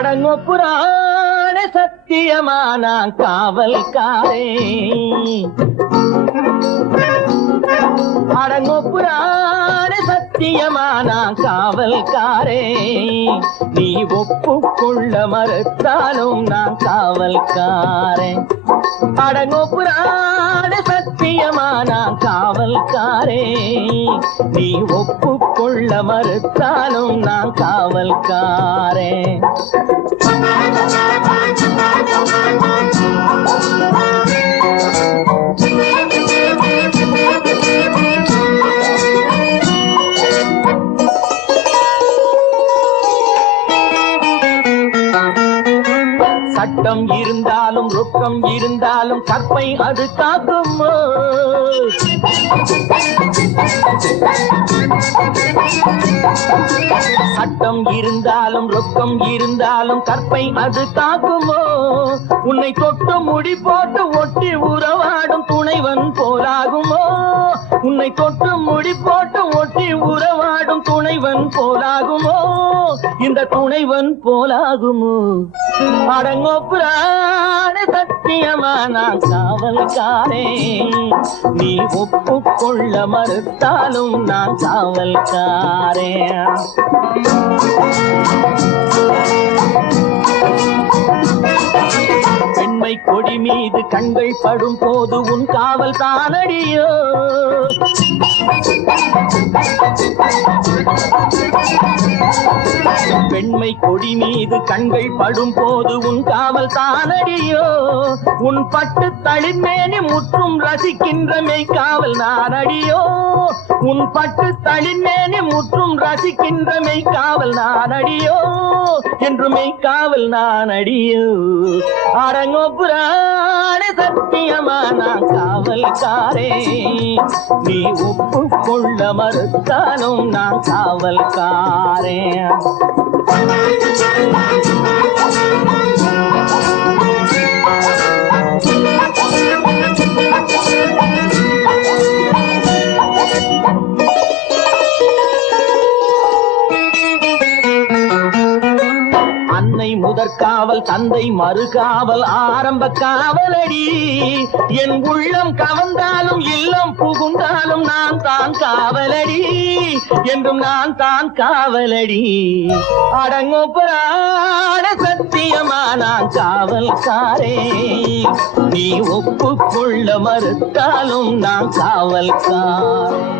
அடங்கோ புராண சத்தியமான காவல்காரே, அடங்கோ புராண சத்தியமான காவல்காரே, நீ ஒப்புக்கொள்ள மறுத்தாலும் நான் காவல்காரன். அடங்கோ புராண சத்தியமான காவல்காரே, நீ ஒப்புக்கொள்ள மறுத்தாலும் நான் காவல்காரன். சட்டம் இருந்தாலும் ரொக்கம் இருந்தாலும் கற்பை அது காக்கும். சட்டம் இருந்தாலும் ரொக்கம் இருந்தாலும் கற்பை அது காக்குமோ? உன்னை தொட்டு முடி போட்டு ஒட்டி உறவாடும் துணைவன் போலாகுமோ? உன்னை தொட்டு முடி போட்டு ஒட்டி உறவாடும் துணைவன் போலாகுமோ? இந்த துணைவன் போலாகுமோ? அடங்கோ புராண சத்தியமான காவல்காரே, நீ ஒப்புக்கொள்ள மறுத்தாலும் நான் காவல்காரே. பெண்மை கொடி மீது கண்கள் படும் போது உன் காவல் தானடியோ? பெண்மை கொடி மீது கண்கள் படும் போது உன் காவல் தானடியோ? உன் பட்டு தளிர்மேனி முற்றும் ரசிக்கின்ற மெய்காவல் நானடியோ? உன் பட்டு தளிர்மேனி முற்றும் ரசிக்கின்ற மெய்காவல் நானடியோ? என்று மெய்காவல் நானடியோ? அடங்கோ புராண சத்தியமான காவல்காரே, நீ ஒப்புக்கொள்ள மறுத்தாலும் நான் காவல்காரே. அன்னை முதற்காவல் தந்தை மறுகாவல் ஆரம்ப காவலடி. என் உள்ளம் கவர்ந்தாலும் இல்லம் புகுந்தாலும் நான் தான் காவலடி, என்றும் நான் தான் காவலடி. அடங்கோ புராண சத்தியமான காவல்காரே, நீ ஒப்புக்கொள்ள மறுத்தாலும் நான் காவல்காரே.